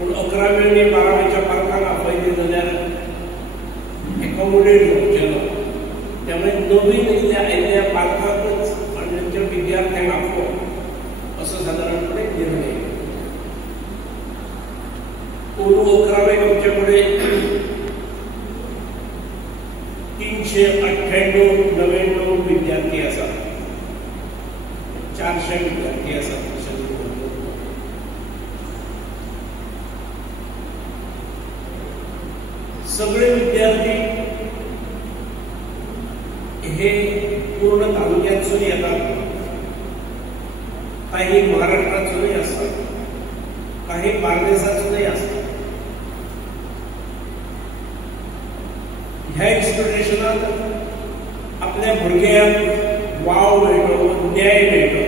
पूण 11वी आनी 12वीच्या पालकांक आपयली जाल्यार एकोमोडेट जावचें ना. त्यामुळे नवीन आयिल्ल्या पालकांकच आनी तांच्या विद्यार्थ्यांक आपोवप असो सादारणपणे निर्णय. पूण 11वेक आमचे कडेन 398-99 विद्यार्थी आसात. 400 विद्यार्थी आसात. सगळे विद्यार्थी हे पूर्ण तालुक्यांतसून येतात. काही महाराष्ट्रांतसूनय असतात, काही बार्देसांतसूनय असतात. ह्या इन्स्टिट्यूशनात आपल्या भुरग्यांक वाव मेळटलो, न्याय मेळटलो,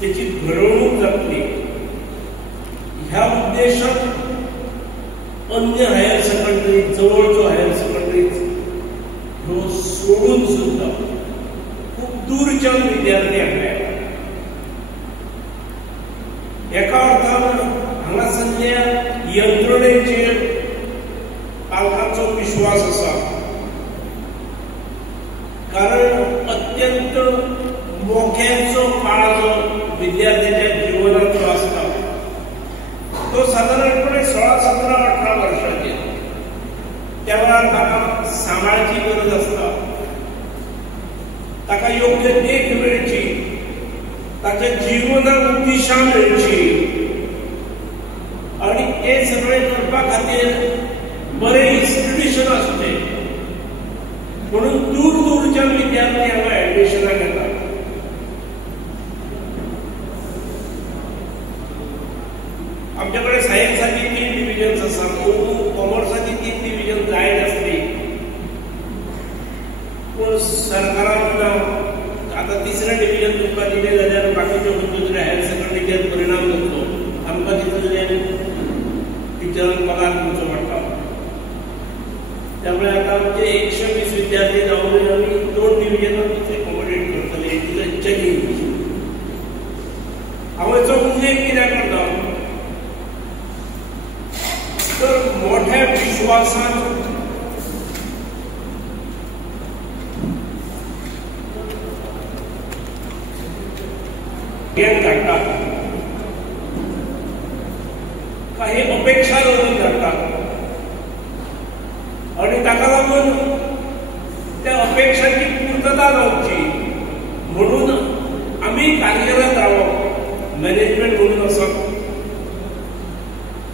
त्याची घडवणूक जातली ह्या उद्देशान अन्य हायर सेकंडरी, जवळच्यो हायर सेकंडरीज ह्यो सोडून सुद्धा खूप दूरच्यान विद्यार्थी हांगा येतात. एका अर्थान हांगासरल्या यंत्रणेचेर पालकांचो विश्वास आसा, कारण अत्यंत मोख्याचो काळ जो विद्यार्थ्याच्या जिवनाचो आसता तो साधारणपणे 16-17-18 वर्षांचेर. त्या वेळार ताका सांबाळची गरज आसता, ताका योग्य देख मेळची, ताच्या जिवनाक दिशा मेळची आणि हे सगळे करपा खातीर बरे इन्स्टिट्यूशन आसचे. म्हणून दूर दूरच्या विद्यार्थी हांगा एडमिशनाक येतात. आमच्याकडे सायन्साची 3 डिव्हिजन्स आसात, कॉमर्साची 3 डिव्हिजन जायत आसली. पूण सरकारान आता 3रे डिव्हिजन तुमकां दिलें जाल्यार बाकीच्यो खंयच्यो तरी हायर सेकंडरीचेर परिणाम जातलो. आमकां तितूंतल्यान टिचरांक पगार दिवचो पडटा. त्यामुळे आता आमचे 120 विद्यार्थी जावन आमी 2 डिव्हिजनांत एकोमोडेट करतले. चेकिंग हांव हेचो उल्लेख कित्याक करता तर मोठ्या विश्वासान धाडटात, काही अपेक्षा दवरून धाडटात आणि ताका लागून त्या अपेक्षांची पूर्तता जावची म्हणून आमी कार्यरत रावप, मॅनेजमेंट म्हणून आसप,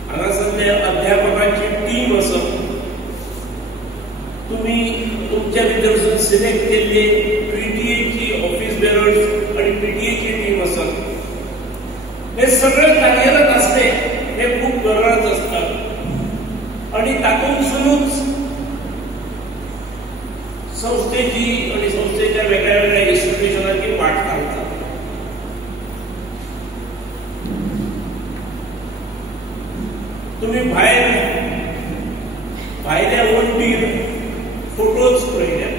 हांगासरल्या अध्यापकांची टीम आसप, तुमी तुमच्या भितरसून सिलेक्ट केल्ली पीटीएची ऑफिस बेरर्स आणि पीटीएची टीम आसत, हे सगळे कार्यरत असते. हे खूप गरज असतात आणि तातूंतसूनच संस्थेची आणि संस्थेच्या वेगळ्या वेगळ्या इन्स्टिट्यूशनांची वाट घालतात. तुम्ही भायल्या वणटीर फोटोज पळयल्या,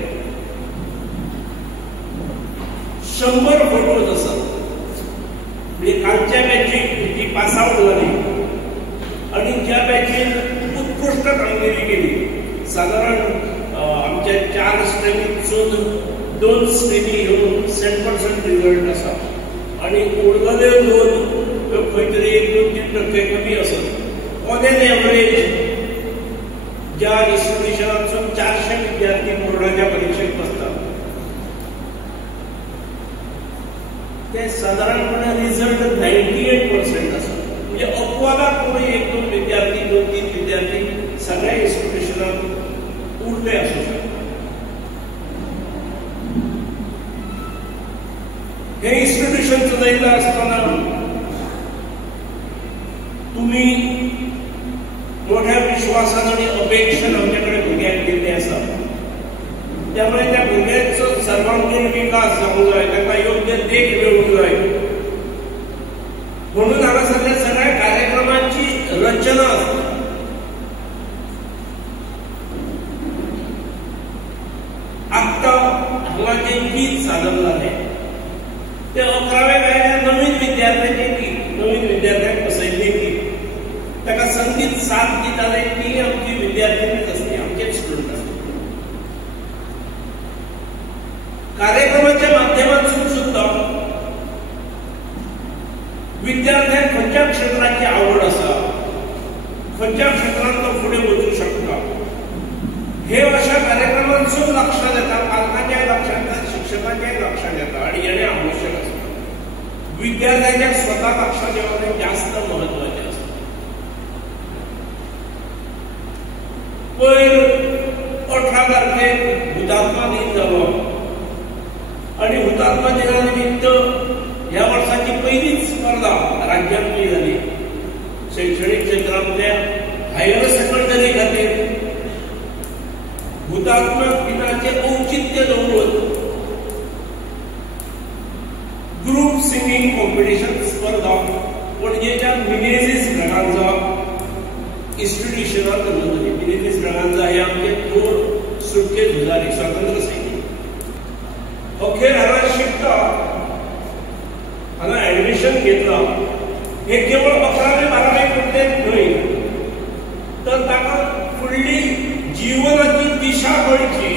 100 फोटोज आसात. म्हणजे कालच्या बॅचीक जी पास आउट जाली आणि ज्या बॅचीन उत्कृष्ट कामगिरी केली, साधारण आमच्या 4 स्ट्रीमींतसून 2 स्ट्रीमी घेऊन 100% रिझल्ट आसा आणि उरलेले 2 खंय तरी 1-2-3% कमी आसत. ऑन एन एवरेज ज्या इन्स्टिट्यूशनांतसून 400 विद्यार्थी बोर्डाच्या परीक्षेक बसतात ते साधारणपणे रिझल्ट 98% आसा. म्हणजे अपवादाक कोणी 1-2 विद्यार्थी, 2-3 विद्यार्थी सगळ्या इन्स्टिट्यूशनांत उरले आसूं शकतात. हे इन्स्टिट्यूशन चलयता आसतना तुम्ही मोठ्या विश्वासान आणि अपेक्षेन आमच्याकडे भुरग्यांक दिल्ले आसा. त्यामुळे त्या भुरग्यांचो सर्वांगीण विकास जावंक जाय, ताका योग्य देख मेळूंक जाय म्हणून हांगासरल्या सगळ्या कार्यक्रमांची रचना आसता. आत्ता हांगा जे गीत सादर जालें ते 11वेक आयिल्ल्या नवीन विद्यार्थ्यांचें गीत, नवीन विद्यार्थ्यांक बसयल्लें गीत. साथ दिताले ती आमची विद्यार्थीनीच असते, आमचेच स्टुडंट असते. कार्यक्रमाच्या माध्यमातून सुद्धा विद्यार्थ्यांक खंयच्या क्षेत्राची आवड आसा, खंयच्या क्षेत्रात तो फुडें वचूंक शकता, हे अशा कार्यक्रमांसून लक्षात येता, पालकांच्याय लक्षात येता, शिक्षकांच्याय लक्षात येता आणि येणे आवश्यक असतं. विद्यार्थ्यांच्या स्वतः लक्षात येवणे जास्त महत्वाचे असते. पयर 18 तारखेक हुतात्मा दिन जालो आणि हुतात्मा दिना निमित्त ह्या वर्साची पहिलीच स्पर्धा राज्यांतली जाली. शैक्षणिक क्षेत्रांतल्या हायर सेकंडरी खातीर हुतात्मा दिनाचे औचित्य दवरून ग्रुप सिंगिंग कॉम्पिटिशन स्पर्धा पणजेच्या मिनेझीस ग्रांजा इन्स्टिट्यूशनात दवरली. मिनेझीस ग्रांजा हे आमचे थोर सुटके झुजारी स्वातंत्र्य सैनिक. अखेर हांगा शिकता, हांगा ऍडमिशन घेतला. हे केवळ 11वी-12वी पुरतेच न्हय, तर ताका फुडली जीवनाची दिशा कळची,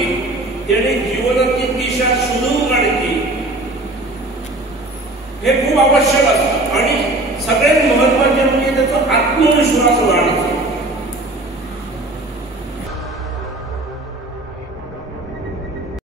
तेणे जीवनाची दिशा सोदून काडची, हे खूप आवश्यक असतं. आणि सगळ्यात महत्वाचे म्हणजे त्याचा आत्मविश्वास वाढतो.